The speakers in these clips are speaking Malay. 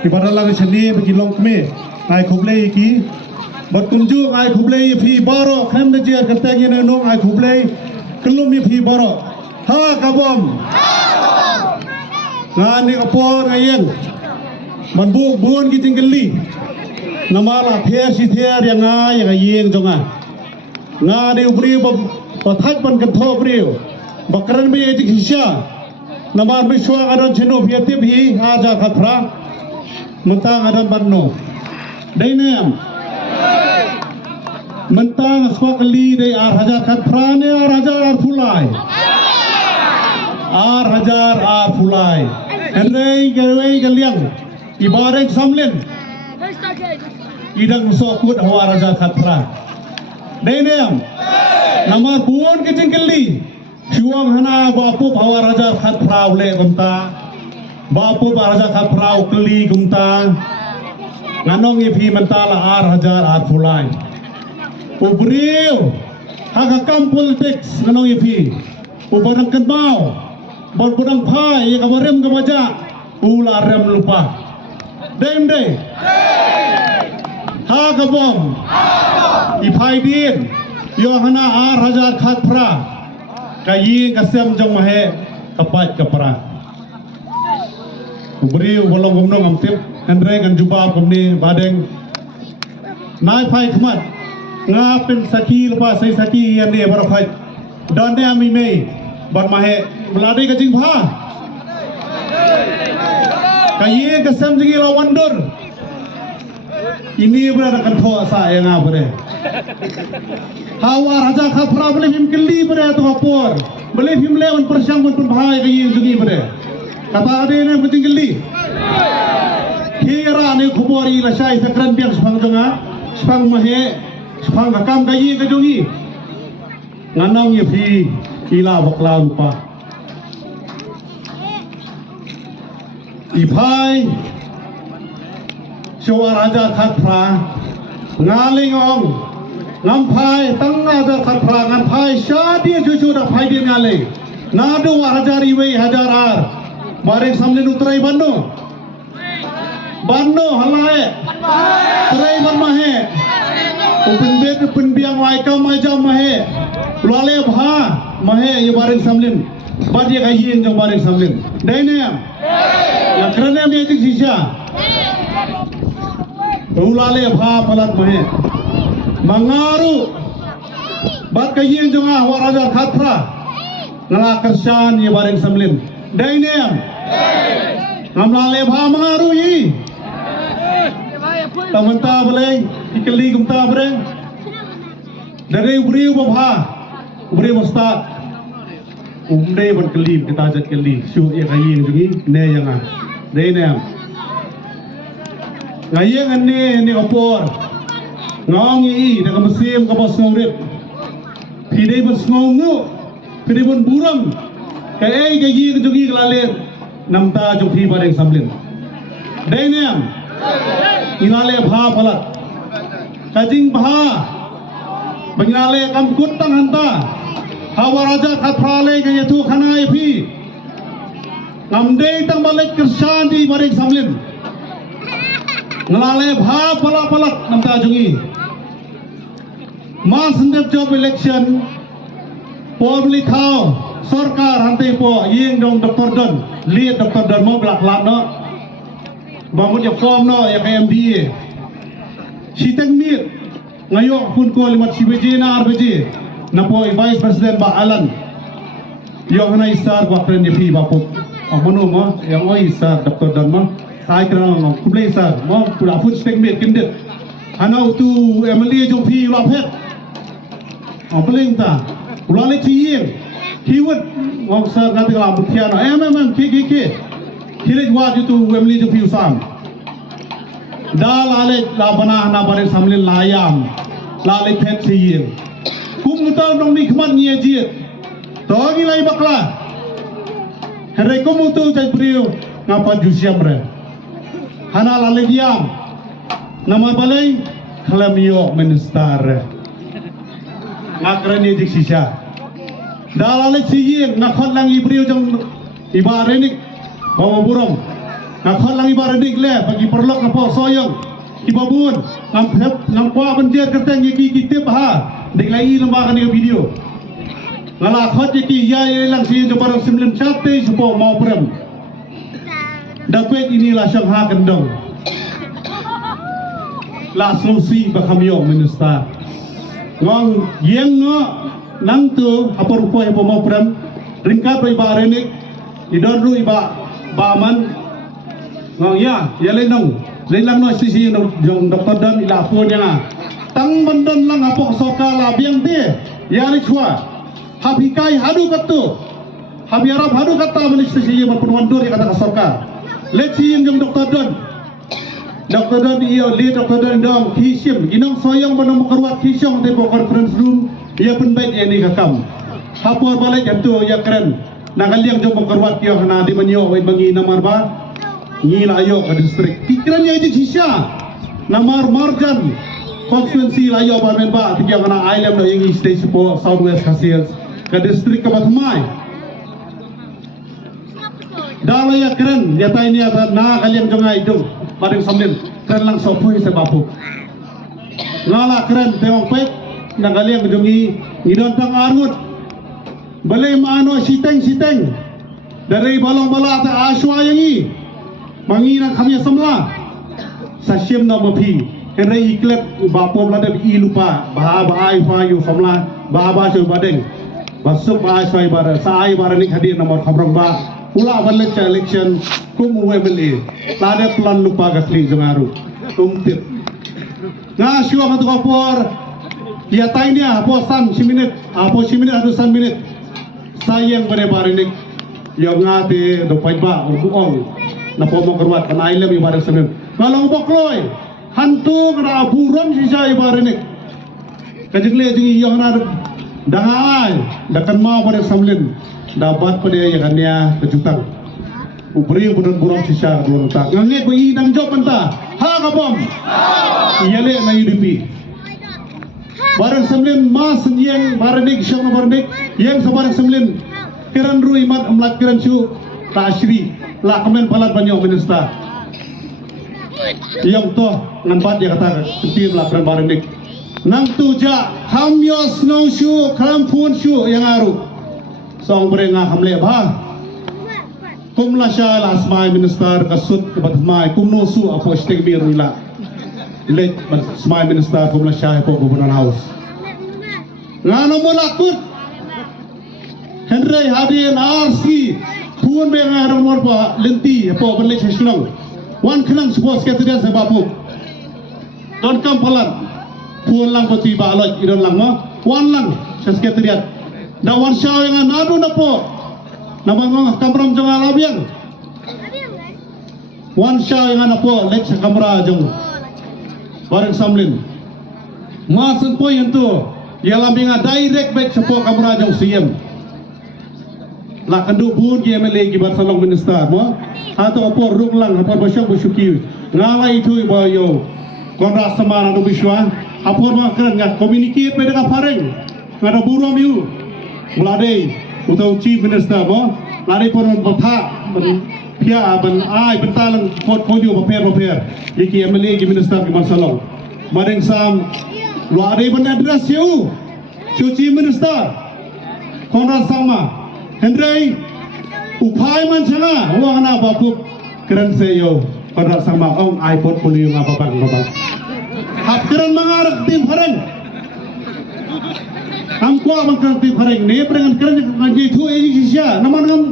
ที่บ้านเราชนีไปกินลงเมย์ไอ้คุบเลยกี่บัดกุมจูไอ้คุบเลยพี่บารอแคมเบเจียกันแต่ยังน้องไอ้คุบเลยกลุ่มมีพี่บารอฮ่ากระบอมงานนี้ก็พอไงยังมันบุกบุญกิจกันลีน้ำมาลาเทียสิเทียยังไงยังไงยังจงอ่ะงานนี้อุปริบปทัดมันกันทบริวบักรันไม่เอจิกิชาน้ำมันไม่ช่วยกันชนุพิเทียบีอาจจะขัดพระมันตั้งอาจารย์บันโนได้เนียมมันตั้งสวักลีได้อาร์ฮะขัดพระเนี่ยอาร์ฮะอาร์ฟุลายอาร์ฮะอาร์ฟุลายเห็นเลยกันเลยกันเลี้ยงอีบาร์เองสำเร็จอีดังสอกุดหัวอาร์ฮะขัดพระได้เนียมน้ำมันบุญกิจกันลีช่วงหน้าบาปุบหัวอาร์ฮะขัดพระเล่กุมตาบาปุบอาร์ฮะขัดพระกลีกุมตางานน้องอีพีมันตาละอาร์ฮะอาร์ฟุลายอุบริวหากกัมพูลิติกส์งานน้องอีพีอุบดังกันเมาบอลบุดังพายยังกับเริ่มกับวajahอุลาเริ่มลุปะเดิมเดย์หากบอมอีพายดีนโยฮานาอาร์ฮะขัดพระกายิงกษมจงมาเหกับปัจกับพระอุบริวบอลลงกำน้องอัมติบอันเร่งกันจุบาบกำนี้บาดเองนายไฟขมัดงาเป็นสักีลป้าใส่สักียันเดียบรพัยดอนเนี่ยมีเมย์บัดมาเหเวลาได้ก็จริงพ้ากายีก็เซมจริงเราวันดุรอินี่berada kan thoa saya ngah bere hawa raja khafra boleh him keli bere tu apor boleh him lewan persyang pun bahaya kayi jungi bere kata ada ini penting keli kira ni khubari la syai sakran biang sepang jonga sepang mahe sepang kakam kayi ke jungi nganong ye phi ila bakla lupa iphai Syawar Raja Khatra ngaling ong ngampai tang Raja Khatra ngampai syadi cucu dah pai dia ngaling nadu Raja Riwei Hajar Ar bareng samlin utrai Banno halai utrai ban mahe upin bet upin biang wai kam majam mahe lale bha mahe ye bareng samlin bad ye kayin jong bareng samlin dai ne ya kerana dia jik sisa ulale bha palat mahe mangaru bat kayin jong ah wa Raja Khatra ngala kersan ye bareng samlin dai ne ngamlale bha mangaru yi tamanta boleh ikeli gumta bre dari ubri bha ubri ustad umde ban keli kita jat keli syu ye kayin jungi ne yang ah dai ne ngayeng ani opor ngong yi da ka mesim ka bos ngorip pidai bos ngongu pidai bon burang ka ei ka yi ka jungi klale namta jong phi bareng samlin dai ne inale bha palat kajing bha banginale kam kutang hanta hawa Raja Khatra le ka yetu khanai phi ngamde tang balik kersan di bareng samlin ngalale bha palat namta jungi mas ndep job election poli khao sarkar hantai po yeng dong Dr. Don liat Dr. Don mo blak lat no bangun ya form no ya MBA siteng mir ngayo pun ko limat CBJ na RBJ na po Vice President ba Alan yo hana isar ba friend ni pi ba po amano mo yang oi isar Dr. Don mo sai kena kublai sar mo pura food stek me kindet hana utu Emily jong phi la phet bleng ta ulale thieng hiwat ngok sar ngati la muthia no ki hilet wa tu Emily jong phi usam dal ale la bana na bare samlin layam la le phet thieng kum mutar nong mi khmat ngie jiet to gi lai bakla hare kum mutu jai priu ngapa jusiam re hana lale diam nama balai khalamio minister ngakrani dik sisa dalale siyeng ngakhat lang ibriu jang ibarenik bawa burung Nakon lang ibarat le bagi perlok na po soyong ibabun ng kwa banjer kateng yaki kitip ha diklai lembaga ni video ngalakot yaki ya lang si barang 9 chate supo mau prem dapat inilah siyang hakandong la solusi bakamyo minister ngong yang ngo nang tu apa rupa yang mau prem ringkat ba ibarenik idon ru iba baman ngong ya lenong lang no sisi yung Dr. Dan ilafon niya tang bandan lang apok soka labiang de yari chua habikai hadu katu habiarap hadu kata manis sisi yung perwandur yang kata soka letsi yung Dr. Dan iyo li Dr. Dan dong kisim ginong soyong banong makarwat kisyong tepo conference room iya penbaik ini kakam hapor balik itu ya keren nakaliang jom makarwat kiyo na di manyo wait bangi namar ba ngila ayo ke distrik pikirannya itu sisa namar marjan konstituensi layo parmen ba tiga kana island no yang state po southwest Khasias ke distrik ke Batmai dalaya keren ya ini ada na kalian jongai dong paling sambil keren lang sopoi sa bapu ngala keren teong pek na kalian jongi ngidon tang arngut balay maano siteng dari balong-bala ta aswa yangi manginang kami semula sasyem na mapi henry iklet bapo blada bi lupa bahaba ai fayu semula bahaba so badeng basuk ai sai bara sai bara ni hadir nomor khamrong ba ula balle election kum wemeli lada plan lupa gasli jongaru tumtip na syua matu kapor ya tainya aposan 1 minit adu 1 minit sayang bare bare ni yang ngate do pai ba uong na po mo karwat kan ailam ibarat samin kalau bokloy hantu kena buron sisa ibarat ni kajingle jingi yang na dangai dakan mau pada samlin dapat pada yang kania kejutang ubri buron buron sisa buron tak ngangit bagi nang job mentah ha kabom iyale na UDP barang samlin mas yang baranik syang baranik yang sabarang samlin kiran ru imat amlat kiran su tasri la komen palat banyak minister yang to nampat dia kata tim la kiran baranik nang tuja hamyos no shu kalam phun shu yang aru song berenga hamle ba kumla sha la asmai minister kasut batmai kumno su apo stek biru ila let asmai minister kumla sha po gubernur house ngano molakut Henry Hadin RC Puan bengar nomor pa lenti apa balik sesuatu wan kenang sebuah sekretariat sebapu don kampalan puan lang poti baloj idon lang mo wan lang sekretariat da wan syau yang adu na po namang kamram jong alabiang wan syau yang na po lek sa kamera jong bareng samlin masen po yanto yalam binga direct back sa po kamera jong CM la kandu bun ge mele gi barsalong minister mo atau apa rung lang apa basyang bersyuki ngala itu ba yo konra samana do biswa apa ma kan ngak communicate pada kapareng ngada burom yu mulade utau chief minister mo lari pon patha pia ban ai bentalang portfolio paper yiki mele gi minister gi barsalong bareng sam lari ban address yu chief minister konra sama Henry upai man changa wang na bapu keren seyo pada sama ong ai portfolio ngapa bang hap keren mangarak tim hareng angkwa mang tim hareng ne prengan keren ngaji thu eji sisia naman ngam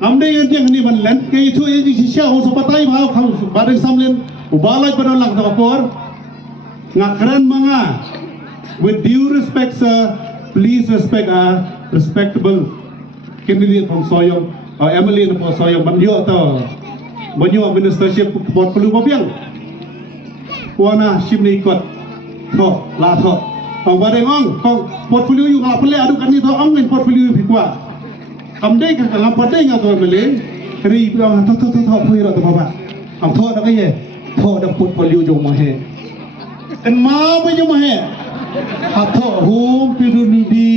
amde yang ni ban len ke thu eji sisia ho sapatai bhau kham badeng samlen ubalai pada lang kapor ngakeren manga with due respect sir please respect respectable candidate from Soyong Emily from Soyong banyo to banyo ministership portfolio pabiang wana ship ni ikut to la to ong bareng ong portfolio yu ngap le adu kan ni to ong men portfolio bikwa amde ka ngap pade nga to mele ri bilang to pui ro to baba am to da ye to da portfolio jo ma he kan ma ba jo ma he ha to home piduni di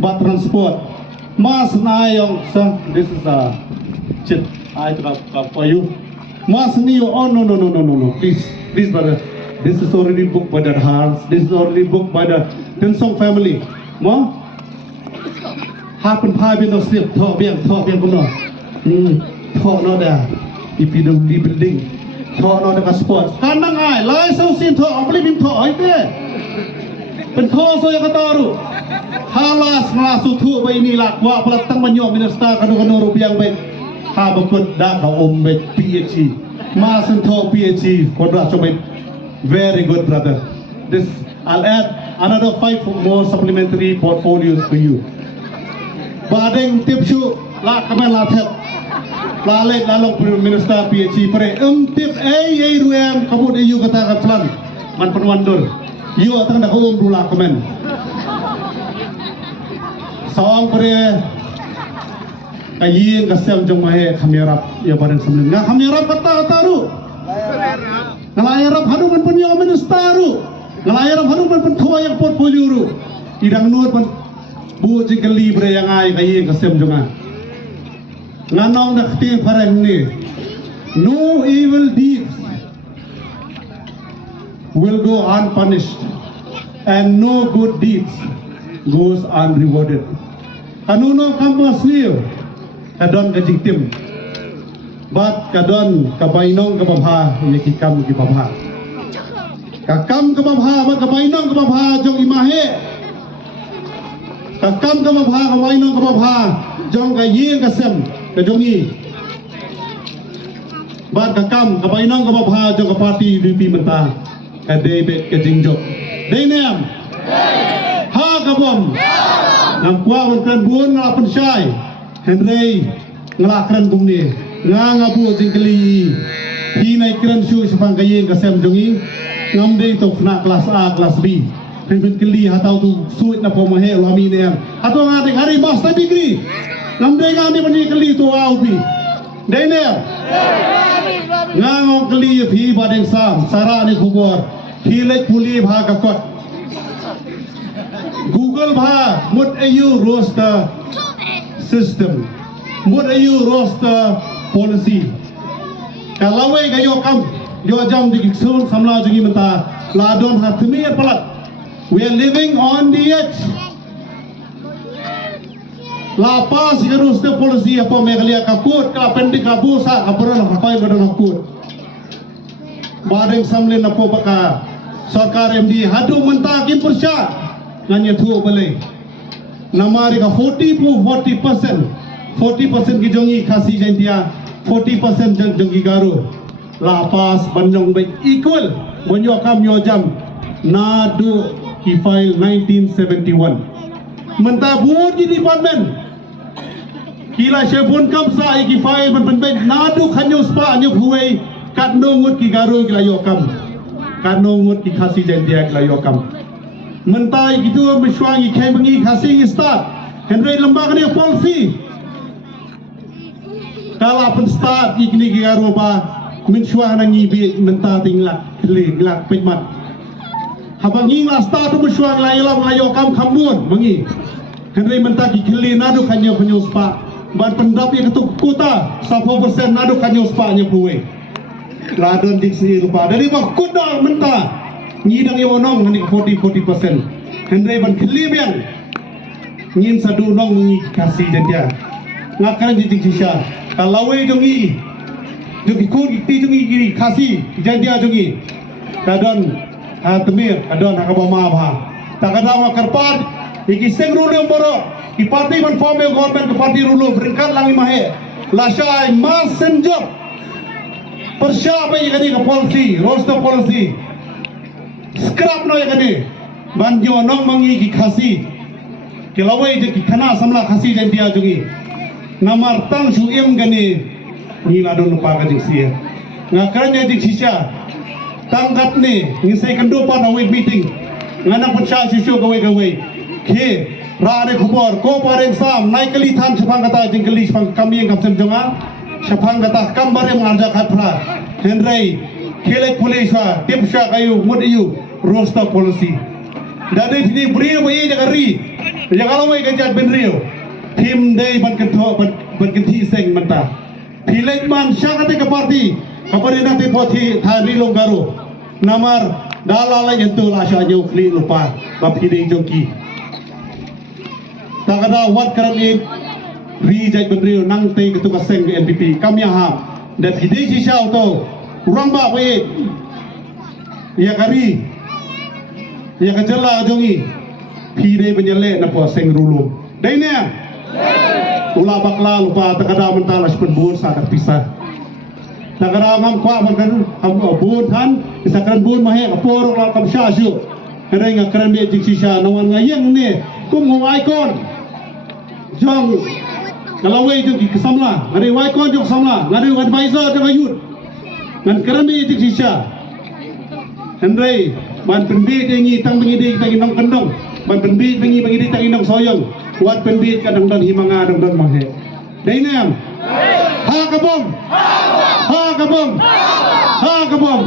ba transport mas nayong sa this is Shit, I talk for you. Mas Neo, oh no, please brother. This is already booked by the Hans. This is already booked by the Tensong family. Mo? Happen pie bin no slip, talk bien come on. Talk no there. If you don't rebuilding, talk no the sports. Kanang ai, lai so sin talk, ang believe him talk ai te. เป็นโทษยกตอรุฮาลาสมาสุทุไปนี่หลักว่าพลัดตั้งมันยอมมินสตาคานุคานุรูปยังเป็นข้าบกุดดาเขาอมเป็น PhD มาสินโท PhD คนรัชเป็น very good brother this I'll add another 5 more supplementary portfolios for you บาดเองทิปชูลากำลังลาเทปลาเล็กลาลงมินสตา PhD เปรย์ทิปรวยมขบุดอยู่กับตากับพลันมันเป็นวันดุลยูตั้งแต่เขาอุ้มดูหลักมันสองประเดี๋ยวไอ้ยิงกับเซมจงมาให้ขมีรับอย่าประเด็นสำคัญนะขมีรับkata taruh ngalaiรับhaduมันเป็นยอมเป็นสตารุngalaiรับhaduมันเป็นทัวyang portfolio ru idang nurมันบูจิกลีประยังไงไอ้ยิงกับเซมจงมาnganong nak tim pareng ni no evil deeds will go unpunished and no good deeds goes unrewarded. Kanuno kampas niyo kadon kajiktim bat kadon kabainong kababha yakikam kibabha kakam kababha bat kabainong kababha jong imahe kakam kababha kabainong kababha jong kayeng kasem kajongi bat kakam kabainong kababha jong kapati VP mentah kadebet kajingjok Dainem ha kabom nam kwa kan buon ngalapan syai Henry ngelakran kumni ngabu tingkeli hi nai kran shu sepang kayen kasem jongi ngamde tok na kelas A kelas B pin keli hatau tu suit na pomahe lami ne atau ngade hari master degree ngamde ngami mani keli tu aupi Dainem ngangong keli phi badeng sam sara ni khubor Hilek puli bha kakot Google bha mut ayu roster system mut ayu roster policy kalawai kayo kam yo jam di sun samla jungi menta ladon hatmi palat we are living on the edge la pas ke roster policy apa megalia kakut ka pendik ka busa ka peran apa badan kakut badeng samlen apa baka Sarkar MD hadu mentah kim persya nganya thu balai namari ka 40% ki jongi khasi jantia 40% jongi garu lapas banjong baik equal banyo kam yo jam nadu ki file 1971 mentah buat di department kila syabun kam sa ki file ban baik nadu khanyo spa nyu huai kat nongut ki garu kila yo kam kanongut ki khasi jantia kila yo kam mentai gitu mesyuangi kai bengi khasi start Henry lembaga ni policy kalau pen start ikni ki garu ba mensyuang nangi bi menta tinglak kli glak pejmat habangi la start mesyuang la ilang la yo kam khamun bengi Henry menta ki kli nadu kanyo kanyo spa ban pendap yang ketuk kota 10% nadu kanyo spa nya puwe ladon diksi rupa dari bak kudal menta ngidang yo nong ni 40% Henry ban kelibian ngin sadu nong ngi kasi jantia ngakaran di sisa kalawe jongi jongi ko ti jongi giri kasi jantia jongi kadon atmir kadon akabama bha takadawa karpat iki seng rule moro ki parti ban form government ke parti rule beringkat langi mahe lasai masenjok persya apa yang kani ke policy roster policy scrap no yang kani banjo nong mangi ki khasi kelawai je ki khana samla khasi jantia jungi namar tang su em kani ni ladon pa ka diksi ngakarnya diksi sya tangkat ni ngisai kando pa na meeting ngana persya sisyo gawe ke ra de khubor ko pareng sam naikali than chapang kata jingkali chapang kami yang kapsen jonga Syafang kata kambare mengajak hatra Henry kelek poliswa tipsya kayu mud iyu roster policy dari sini beriu bayi jagari jagalau mai kajat benriu tim day ban kentho ban kenti seng menta Pilih man siya kate ka party. Kaparin natin po si Thani Longgaro. Namar dalala yentu la siya nyo kli lupa. Mapiding jongki. Takada wat karani rijay benrio nang tay ketua seng NPP. Kami ha. Dan hiding si siya to. Kurang ba wait. Ya kari. Ya kajala jongi. Pide penyele na po seng rulu. Dai ne. Ula bakla lupa takada mentalas penbun sa terpisah. Takada ngam kwa makan am bun han isakran bun mahe kapor la kam syasyu. Kare ngakran be jik sisa nawan ngayeng ne kum ho icon. Jong kalau jong ki kesamla, ngade icon jong samla, ngade advisor jong ayut. Ngan kran be jik sisa. Hendrai ban penbi dengi tang bengi tang inong kendong. Ban penbi bengi tang inong soyong. Wat penbi kadang dan himanga dan mahe. Dai ne. Ha kabong. Ha kabong. Ha kabong.